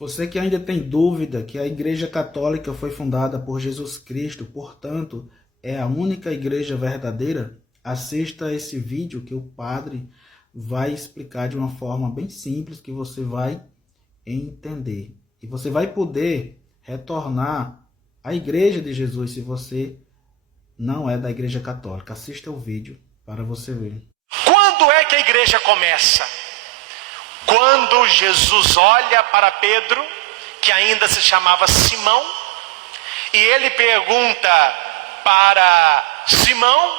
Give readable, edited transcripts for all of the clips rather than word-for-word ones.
Você que ainda tem dúvida que a Igreja Católica foi fundada por Jesus Cristo, portanto, é a única igreja verdadeira, assista esse vídeo que o padre vai explicar de uma forma bem simples que você vai entender. E você vai poder retornar à Igreja de Jesus se você não é da Igreja Católica. Assista o vídeo para você ver. Quando é que a igreja começa? Quando Jesus olha para Pedro, que ainda se chamava Simão, e ele pergunta para Simão: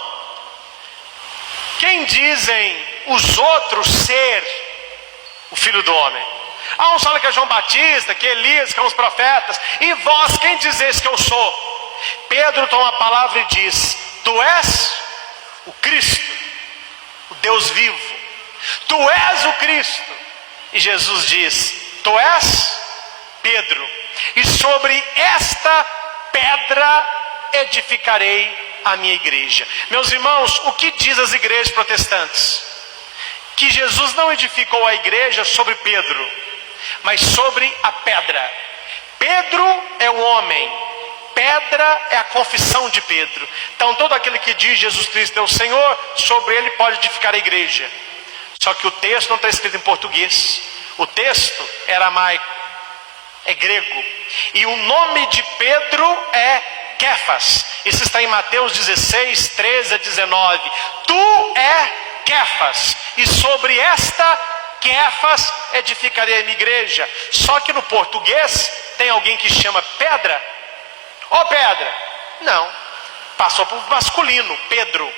quem dizem os outros ser o Filho do Homem? Uns falam que é João Batista, que é Elias, que são os profetas. E vós, quem dizeis que eu sou? Pedro toma a palavra e diz: tu és o Cristo, o Deus vivo. Tu és o Cristo. E Jesus diz: tu és Pedro, e sobre esta pedra edificarei a minha igreja. Meus irmãos, o que diz as igrejas protestantes? Que Jesus não edificou a igreja sobre Pedro, mas sobre a pedra. Pedro é o homem, pedra é a confissão de Pedro. Então todo aquele que diz Jesus Cristo é o Senhor, sobre ele pode edificar a igreja. Só que o texto não está escrito em português. O texto é aramaico, é grego. E o nome de Pedro é Kefas. Isso está em Mateus 16, 13 a 19. Tu é Kefas, e sobre esta Kefas edificarei a minha igreja. Só que no português tem alguém que chama pedra. Ó pedra. Não, passou para o masculino, Pedro.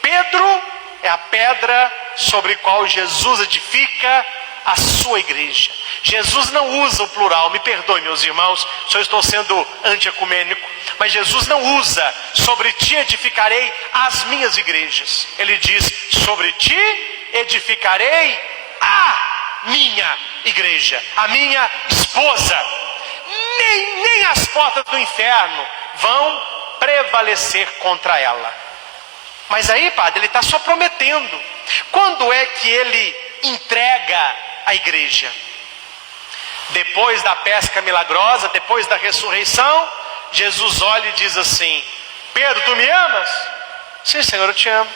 Pedro é a pedra sobre a qual Jesus edifica a sua igreja. Jesus não usa o plural, me perdoe meus irmãos, só estou sendo antiecumênico, mas Jesus não usa sobre ti edificarei as minhas igrejas. Ele diz: sobre ti edificarei a minha igreja, a minha esposa. Nem as portas do inferno vão prevalecer contra ela. Mas aí, padre, ele está só prometendo. Quando é que ele entrega a igreja? Depois da pesca milagrosa, depois da ressurreição, Jesus olha e diz assim: Pedro, tu me amas? Sim, Senhor, eu te amo.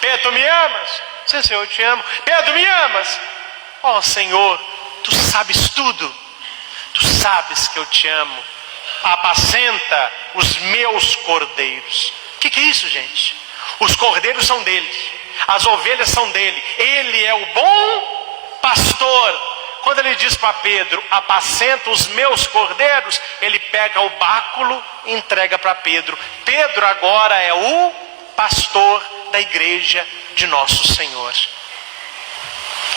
Pedro, tu me amas? Sim, Senhor, eu te amo. Pedro, me amas? Ó Senhor, tu sabes tudo. Tu sabes que eu te amo. Apacenta os meus cordeiros. O que é isso, gente? Os cordeiros são dele, as ovelhas são dele. Ele é o bom pastor. Quando ele diz para Pedro: apacenta os meus cordeiros, ele pega o báculo e entrega para Pedro. Pedro agora é o pastor da igreja de nosso Senhor.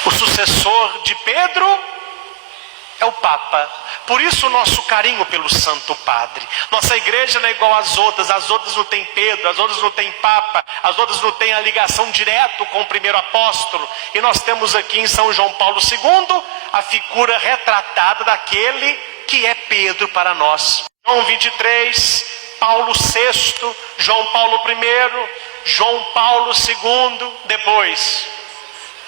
O sucessor de Pedro é o Papa. Por isso o nosso carinho pelo Santo Padre. Nossa igreja não é igual às outras não tem Pedro, as outras não tem Papa, as outras não tem a ligação direto com o primeiro apóstolo. E nós temos aqui em São João Paulo II a figura retratada daquele que é Pedro para nós. João 23, Paulo VI, João Paulo I, João Paulo II, depois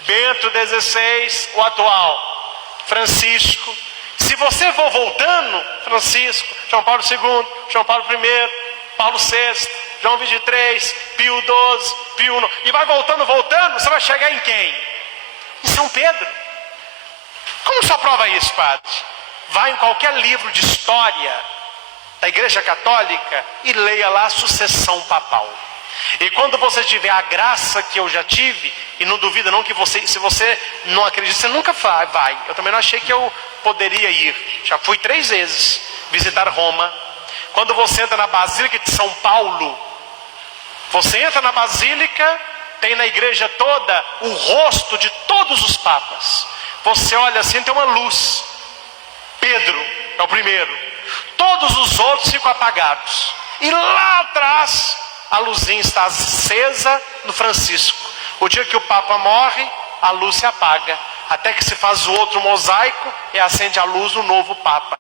Bento XVI, o atual, Francisco. Se você for voltando, Francisco, João Paulo II, João Paulo I, Paulo VI, João 23, Pio XII, Pio IX, e vai voltando, você vai chegar em quem? Em São Pedro. Como só prova isso, padre? Vai em qualquer livro de história da Igreja Católica e leia lá a sucessão papal. E quando você tiver a graça que eu já tive, e não duvida não que você, se você não acredita, você nunca vai. Eu também não achei que eu poderia ir. Já fui 3 vezes visitar Roma. Quando você entra na Basílica de São Paulo, você entra na Basílica, tem na igreja toda o rosto de todos os papas. Você olha assim, tem uma luz. Pedro é o primeiro. Todos os outros ficam apagados. E lá atrás a luzinha está acesa no Francisco. O dia que o Papa morre, a luz se apaga, até que se faz o outro mosaico e acende a luz do novo Papa.